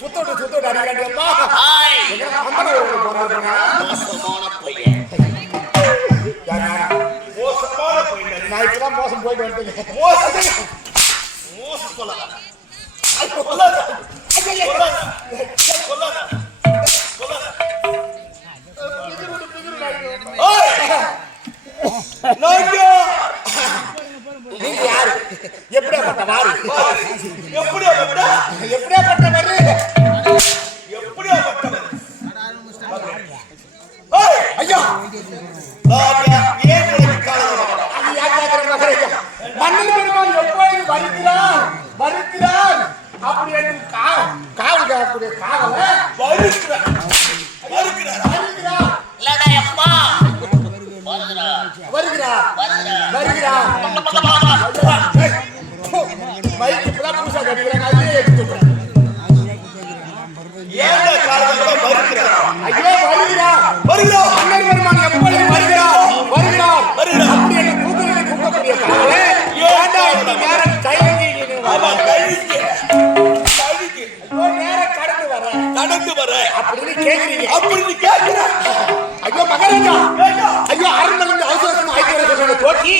சுத்தோட அடிக்கடிப்பா மோசமான பையன் நான் இப்பதான் மோசம் போயிட்டு வந்துட்டேன். மோசம் சொல்லாத நீங்க யாரு? எப்படியாப்பட்ட வாரு? எப்படியாப்பட்டவர்? ஐயா மன்னர் பெருமாள் எப்போது வருகிறார் அப்படி என்று காவல் காக்கக்கூடிய காவல வருகிறார் மைக்கு இப்பதான் பூசா கட்டிக்கிறாங்க அதே எடுத்து ஐயோ வருகிறார் மன்னர் பெருமான் எப்பொழுது வருகிறார் அப்படி என்று கூப்பிடுறது கூப்பிடக்கூடிய காவலே நேரம் தயங்கி கடந்து வர அப்படின்னு கேக்குறீங்க. ஐயோ மகாராஜா, ஐயோ அரண்மனை அவசரம் ஆயிரத்தி தோட்டி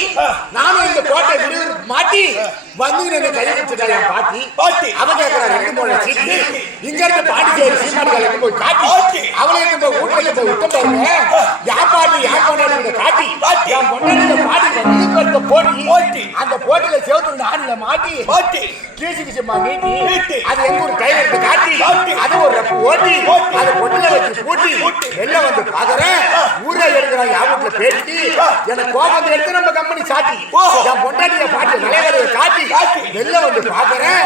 நானும் இந்த கோட்டை விடுவது மாட்டி வந்து கை வச்சுட்டா பாட்டி அவன் கேட்கிறார் 2-3 சீட்டு இங்க இருந்து பாண்டிச்சேரி சீமாடிகளுக்கு போய் காட்டி அவளுக்கு போய் வீட்டுல போய் விட்டு பாருங்க யா பாட்டி காட்டி என் பொண்ணு பாட்டி போட்டி அந்த போட்டியில செவத்து ஆணில மாட்டி கீசிமா நீட்டி அது எங்க ஒரு கையில இருந்து காட்டி அது ஒரு ஓட்டி அது பொண்ணுல வச்சு பூட்டி வெளில வந்து பாக்குறேன் ஊரே எடுக்கிறான் யா வீட்டுல பேட்டி எனக்கு கோபம் எடுத்து நம்ம கம்பெனி சாட்டி என் பொண்டாட்டிய பாட்டி தலைவரைய காட்டி வெளில வந்து பாக்குறேன்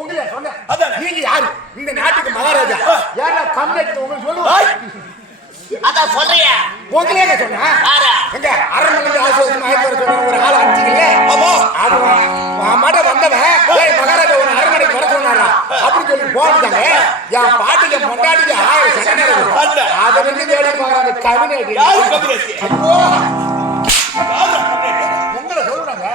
உங்களே சொன்ன நீங்க யாரு? இந்த நாட்டுக்கு மகாராஜா யாரா கம்ப்ளைண்ட் உங்களுக்கு சொல்லுவாங்க அதான் சொல்றியா? உங்களே சொன்ன எங்க அரண்மனை ஆசோசனம் ஒரு ஆள் அடிச்சிக்கல மாட வந்தவன் மகாராஜா ஒரு அரண்மனைக்கு வர சொன்னாரா அப்படின்னு சொல்லி போட்டாங்க என் பாட்டுக்கு பொண்டாட்டிக்கு 1000 சட்டை அதை வந்து வேலை பார்க்கறாங்க கவினை உங்களை சொல்றாங்க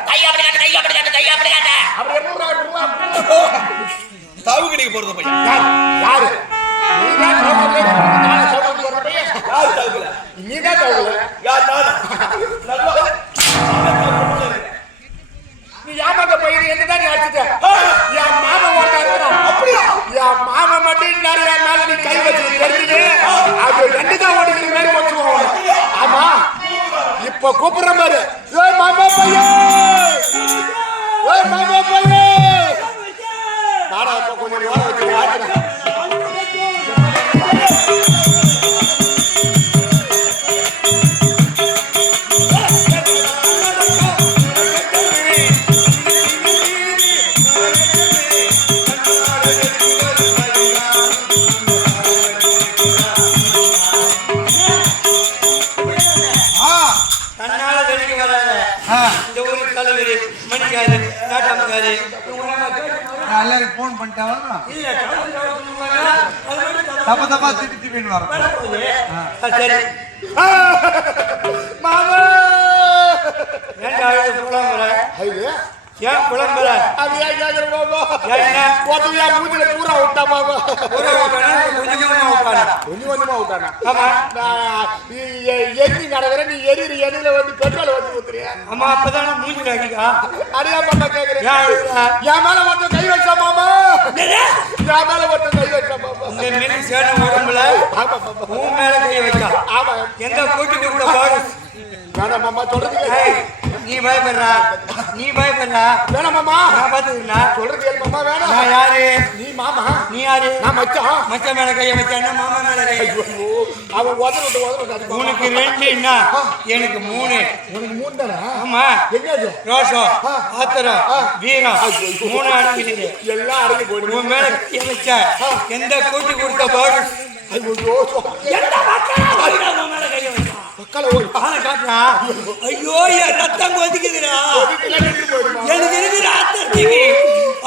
தாவு கடைக்கு போறது பையன் யாரு? நீ ஏமாந்த பையன் என்னதான் அடிச்சுட்ட என் மாமா அப்படியா என் மாமா மட்டும் என் மேல நீ கை வச்சு தெரிஞ்சது அது 2 தான் ஓடுகிற மாதிரி வச்சுக்கோங்க. ஆமா இப்ப கூப்பிடுற மாதிரி மாமா பையன் நாடா இப்ப கொஞ்சம் ஓட வச்சு எல்லாரும் போன் பண்ணிட்டாங்க தப்பா திட்டு வர சரி மாமா ஏன் புலம்புற? அது ஏன் கேக்குற மாமா? ஒருத்தவியா மூஞ்சில பூரா விட்டா மாமா. கொஞ்சமா விட்டானா? ஆமா. எண்ணி நடக்கிற நீ எரியிற எண்ணில வந்து பெட்ரோல் வந்து ஊத்துறியா? ஆமா அப்பதான மூஞ்சில அடிக்கா. அடியா மாமா கேக்குறேன். என் மேல மட்டும் கை வச்சா மாமா. என் மேல மட்டும் கை வச்சா மாமா. உங்க மேல சேன உடம்புல உன் மேல கை வச்சா. ஆமா. எங்க கூட்டி கொடுத்த பாரு. வேணாம் மாமா சொல்றது நீ பயப்படுறா வேணாம் மாமா நான் பாத்துக்கிறா சொல்றது கேளு மாமா வேணாம். நான் யாரு? நீ மாமா. நீ யாரு? நான் மச்சான் மேல கைய வச்சானா மாமா மேல கை. அவன் உதறது உனக்கு 2ன்னா எனக்கு 3. உனக்கு 3 தானே? ஆமா. எங்கது? ரோஷம் ஆத்திரம் வீரம் 3 அடங்கிடுது. எல்லாம் அடங்கி போயிடு. உன் மேல கைய வச்சா எந்த கூட்டி கொடுத்த பாரு. எந்த மக்கள் மேல கைய வச்சா மக்களை ஐயோ என் ரத்தம் கொதிக்குதுடா. எனக்கு இருக்கிற அத்தத்துக்கு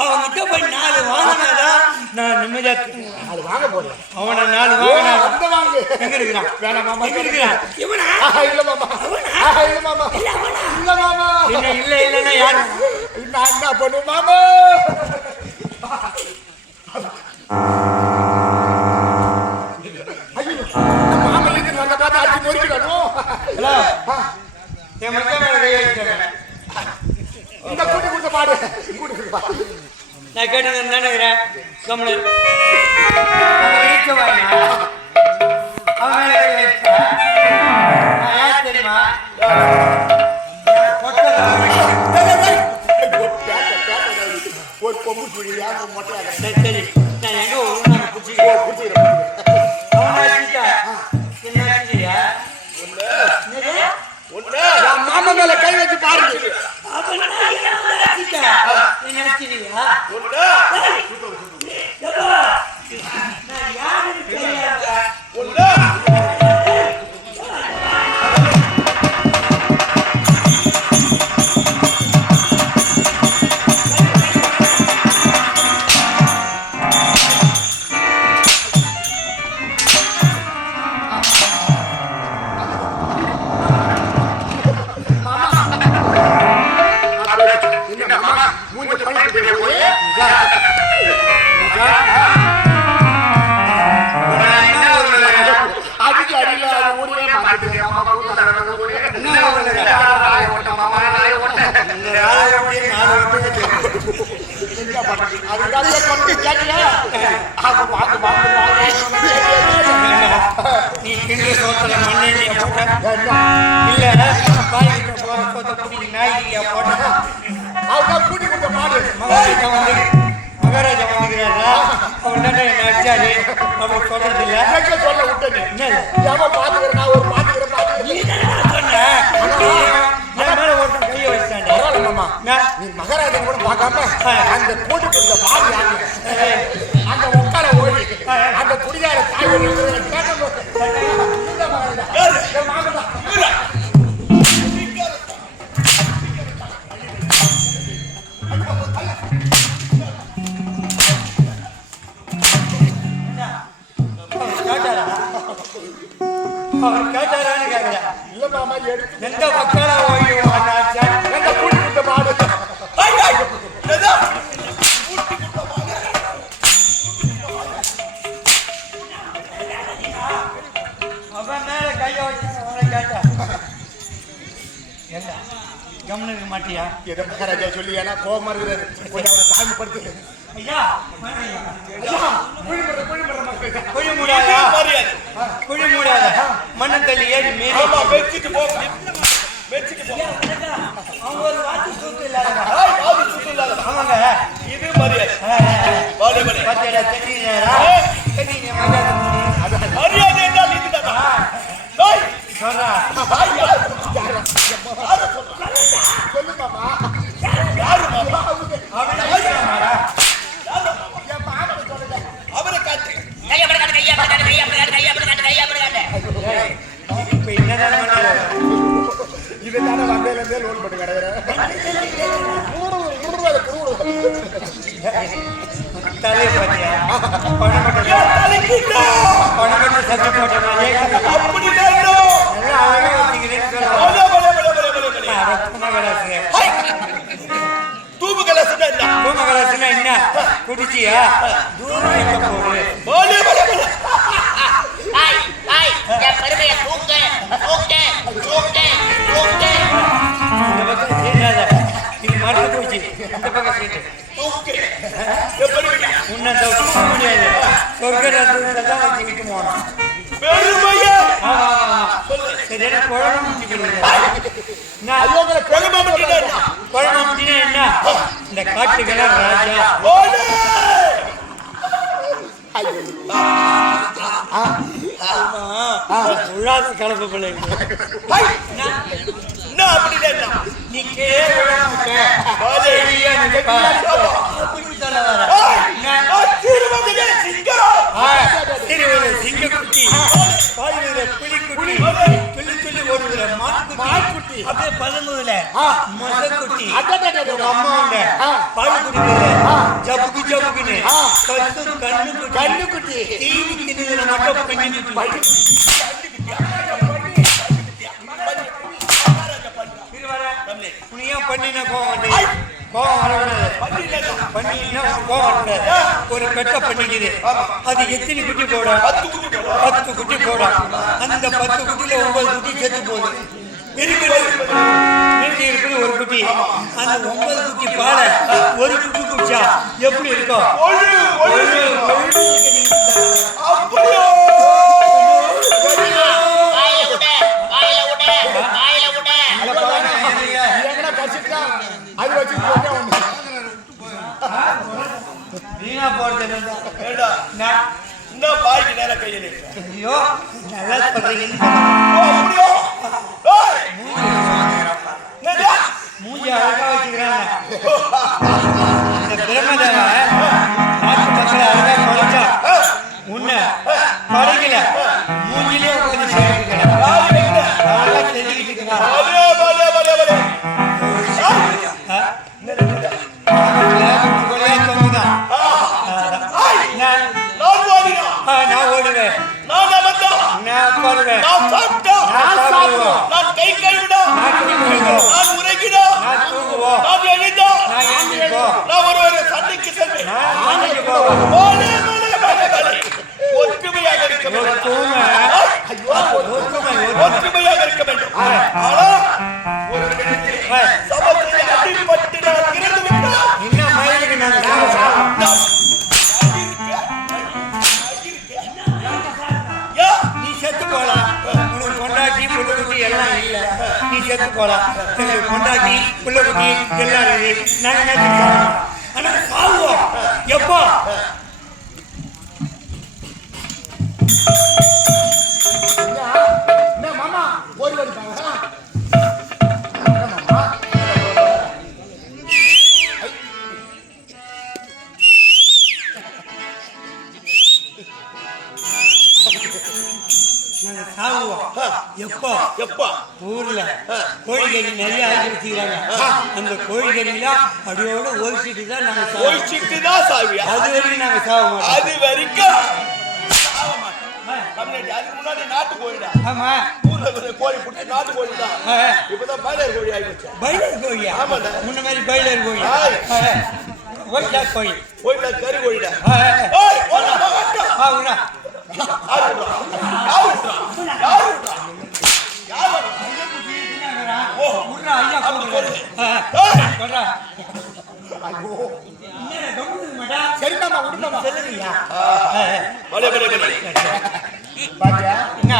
அவன்கிட்ட போய் 4 வாங்கினாதான் நான் நிம்மதியா வாங்க போறேன். அவனை 4 வாங்கினா வாங்கு. எங்க இருக்கிறான்? வேணாம் மாமா. எங்க இருக்கிறான்? இவனா இல்ல மாமா. இல்ல மாமா. இல்ல மாமா. என்ன இல்ல இல்லன்னா யாரு? நான் என்ன பண்ணுவேன் மாமா? ஐயோ, நம்ம மாமா இருந்து வந்த பார்த்து அடிச்சு நொறுக்கிடணும். ஹலோ, என் மச்சான் மேல கை வச்சுட்டேன். இந்த கூட்டி கொடுத்த பாடு கூட்டி கொடுப்பா. நான் கேட்டது நினைக்கிறேன் கமலு அவன் மேல கை வச்சுட்டா நான் யார் தெரியுமா? ஒரு பொம்பு சொல்லி யாரும் மொட்டையாக சரி சரி நான் எங்க ஒரு குச்சி அவனை வச்சுட்டா என்ன வச்சுக்கிறியா? மாமா மேல கை வச்சு பாருங்க. என்ன வச்சுக்கிறியா? நீ கிண்ட சோத்துல மண்ணெண்ணிய போட்ட இல்ல பாய்கிட்ட போற சோத்த குடி நாய்க்கியா போட்ட அவதான் கூட்டி கொடுத்த பாடு. மகாராஜா வந்துக்கிறாரா அவர் என்ன அடிச்சாரு அப்படி சொல்றது இல்ல சொல்ல விட்டேன். என்ன பாத்துக்கிறேன் நான் ஒரு பாத்துக்கிறேன் மேல ஒருத்தன் கையை வச்சாண்டே மாமா. நீ மகாராஜன் கூட பார்க்காம அந்த கூட்டி கொடுத்த பாடு அந்த உட்கார ஓடி அந்த குடிகார தாய் அவர் கேட்டாரான்னு கேட்கல. இல்ல மாமா எடுத்து எந்த மக்களா ஓய்வு எந்த கூட்டி கொடுத்த பாடு அவன் மேல கையை வச்சு அவனை கேட்டா என்ன கவனம் இருக்க மாட்டியா? எதை மகாராஜா சொல்லி ஏன்னா கோபமா இருக்கிறாரு. கொஞ்சம் அவரை தாழ்மைப்படுத்து. ஐயா மக்கள் குழி மூடாதா குழி மூடாத மண்ணு தள்ளி ஏறி மீறி வெச்சிட்டு போ வெச்சிட்டு போ. அவங்க ஒரு வாத்தி தூக்கு இல்லாத வாதி சுத்தி இல்லாத அவங்க இது மரியாதை. வாடி வாடி. பாத்தியா தெரியல தெரியல மகாராஜா மரியாதை என்ன நீதிதானா? டேய் சொல்றா சொல்லு மாமா. யாரு மாமா? அவரை காட்டு. இப்ப என்னதான் பண்ணாரு? இதுதானே வந்தேலேருந்தே லோன் போட்டு கிடையாது. தலையை பாத்தியா பணம் கட்ட சத்தம் போட்டேன் அப்படி வேணும். எல்லாம் அழகா வச்சுக்கிறேன்னு சொல்லுவாங்க. தூபு கலசுனா என்ன? பூமகராசுனா என்ன குடிச்சியா தூரம் எங்க போடு வாடி வாடி வாடி. ஐய் ஐய் என் பெருமையை தூக்கு தூக்கு தூக்கு தூக்கு இந்த பக்கம் சீனாத இது மறந்து போச்சு இந்த பக்கம் சீட்டு தூக்கு. எப்படி உன்னை தூக்க முடியாது சொர்க்கராஜதான் வச்சுக்கிட்டு போனோம் பெருமையா சரியான குழம்பு முடிச்சுக்கிறீங்க குழம்பு முடிச்சுனா என்ன இந்த காட்டுக்கெல்லாம் ராஜா உள்ளாத கலப்பு பிள்ளைங்க என்ன அப்படின்னு என்ன? நீ கேட்க சிங்கக்குட்டி புலிக்குட்டி துள்ளி துள்ளி ஓடுதுல மான்குட்டி அப்படியே பதுங்குதுல மொசக்குட்டி அம்மா பால் குடிக்குது ஜப்புக்கு ஜப்புக்கு மூணு ஆ. பத்து கண்ணுக்குட்டி கண்ணுக்குட்டி தீனி தின்னுதுல மட்டும் பண்ணிக்குட்டி புனியம் பண்ணினா கோவம் வரக்கூடாது பண்ணினா கோவம் வரக்கூடாது ஒரு பெட்டை பண்ணிக்குது அது எத்தனை குட்டி போடும் 10 குட்டி போடும் அந்த 10 குட்டியில 9 குட்டி செத்து போகுது மீதி இருக்குது ஒரு குட்டி அந்த 9 குட்டி பாலை ஒரு குட்டி குடிச்சா எப்படி இருக்கும் எங்கனா கடிச்சிட்டா அது வச்சு போட்டா ஒண்ணு வீணா போடுறது ஏண்டா, இந்த பாய்க்கு நேரா கையில இருக்கு. ஐயோ நல்லா சொல்றீங்கன்னு ஓ, அப்படியோ? ஏய், என்னது? மூஞ்சி அழகா வச்சுக்கிறாங்க இந்த பிரம்மதேவ நாட்டு மக்களை அழகா படைச்சா உன்னை படைக்கல மூஞ்சிலே உட்காந்து சேர்த்துக்கிறேன் யாரு எங்க? அழகா செஞ்சுக்கிட்டு இருக்கிறான் பலே, பலே, பலே, பலே. நான் ஓடினா, நான் ஓடுவேன் நான் அமர்ந்தா, நான் போடுவேன் நான் சாப்பிட்டா, நான் சாப்பிடுவோம் நான் கை கழுவினா, நான் குடிக்கிறோம் நான் உரைக்கினா, நான் தூங்குவோம் நான் எழுந்தா, நான் எழுந்திருப்போம் நான் ஒரு சண்டைக்கு செல்வேன். நான் சண்டைக்கு போவோம் பலே, பலே, பலே, பலே. ஒற்றுமையாக இருக்க வேண்டும். தூங்க ஒற்றுமையாக இருக்க வேண்டும். ஆனா ஒரு சமத்தில் அடிபட்டு நான் இறந்து விட்டால் இன்னும் மயிலுக்கு நான் நீ செத்து போலாம் உனக்கு கொண்டாட்டி புள்ளக்குட்டி எல்லாம் இல்ல நீ செத்து போலாம் எனக்கு கொண்டாட்டி புள்ளக்குட்டி எல்லாம் இருக்கு நாங்க நினைச்சுக்கிறோம் ஆனா சாவுவோம் எப்போ என்ன மாமா ஓடி வந்துட்டாங்க நாங்க சாவுவோம் எப்போ எப்பா ஊர்ல கோழிக்கறி நிறைய ஆக்கி வச்சுக்கிறாங்க அந்த கோழிக்கறியில அடியோட ஒழிச்சிட்டு தான் நாங்க சாவோம் ஒழிச்சிட்டு தான் சாவியா? அது வரைக்கும் நாங்க சாக மாட்டோம் அது வரைக்கும் சாவ மாட்டேன். கம்யூனிட்டி அதுக்கு முன்னாடி நாட்டு கோழிடா. ஆமா ஊர்ல இருக்கிற கோழி புடிச்சு நாட்டு கோழிடா. இப்பதான் பாய்லர் கோழி ஆயிடுச்சு. பைலர் கோழியா ஆமாடா. முன்ன மாதிரி பைலர் கோழி ஆய். ஒயிட்டா கோழி கோழில கறி கோழிடா. ஏய், ஏய், ஒண்ணா மகட்டா. உண்ணா யாரு விட்றா? யாரு விட்றா? யாரு விட்றா? யாரு விட்றா? ஓ, உண்ணா ஐயா அப்படி கூப்பிடு சொல்லு. ஏய், சொல்றா ஐயோ என்ன கம்முனு மாடா சரி மாமா விடுமா சொல்லுங்கய்யா பலே, பலே, பலே. பாத்தியா என்ன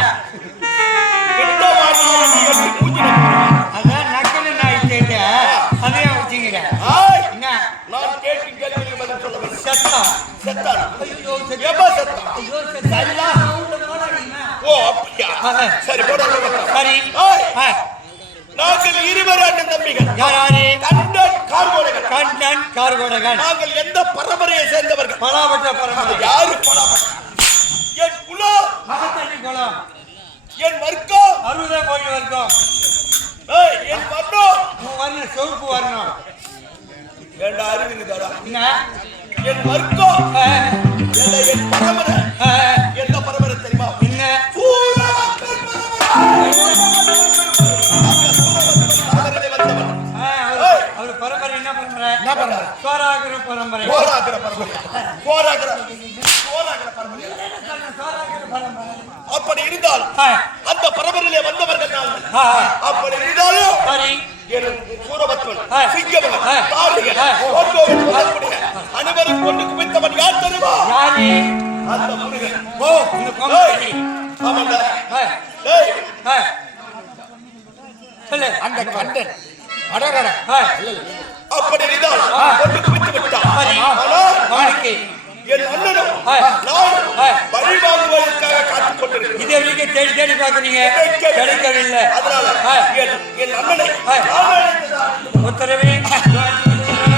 கிட்ட மாட்டிக்கிற நீ எப்படி மூஞ்சில குத்துற? அதான் நக்கலு நாய் கேட்ட அதையும் வச்சுக்கிறேன் ஆய், என்ன நான் கேட்கும் கேள்விக்கு பதில் சொல்ல வேண்டும். சத்தம் செத்தானா? ஐயோ செத்தா எப்ப செத்தா? ஐயோ செத்தா இல்ல உள்ள போடாதீங்க ஓ, அப்படியா? சரி, போடா, போடா. சரி ஏய், நாங்கள் இருவர் அண்ணன் தம்பிகள். யாராரு கண்டன் கார்கோடைகள். கண்ணன் கார்கோடகன் நாங்கள் எந்த பரம்பரையை சேர்ந்தவர்கள்? பலாவற்ற பரம்பரை யாரு பரம்பரை? என் குலம், மகத்தண்ணி குளம் என் வர்க்கம், 60 கோடி வரைக்கும் ஏய், என் வர்க்கம். உன் வரணும் செவப்பு வரணும் ஏண்டா அறிவிக்குதாடா? என்ன என் வர்க்கம், ஆ, என் பரம்பரை. ஆ, எந்த பரம்பரை தெரியுமா? என்ன சூரமக்கள் பரம்பரை வந்தவன். அவர் பரம்பரை என்ன பரம்பரை என்ன பரம்பரை? சோராகிற பரம்பரை போராகிற பரம்பரை. போராகிற பரம்பரை. சோராகிற பரம்பரை அப்படி இருந்தால் ஆ, அந்த பரம்பரையிலே வந்தவர்கள் நாங்கள். ஆ, அப்படி இருந்தாலும் சரி சூரபத்மன், ஆ. சிங்கமகன், ஆ. தாரிகன், ஆ. கோட்டோவன் சொல்லக்கூடிய அனைவரும் கொண்டு குவித்தவன் யார் தெரியுமா? யாரு அந்த முருகன். ஓ இந்த கொம்படி ஆமாண்டா. ஆ, ஏய், ஆ. சொல்லு அந்த கண்டன் அடடட ஆ, அப்படி இருந்தால் ஆ. கொண்டு குவித்து விட்டான். சரி ஆனால் வாழ்க்கை என் அண்ணனும் ஆ. நானும் ஆ. வழி வாங்குவதற்காக காத்துக் கொண்டிருக்கிறோம். இது வரைக்கும் தேடி தேடி பாக்குறீங்க கிடைக்கவில்லை அதனால ஆ. என் அண்ணனை ஆ. நான் அழைத்ததால் உத்தரவு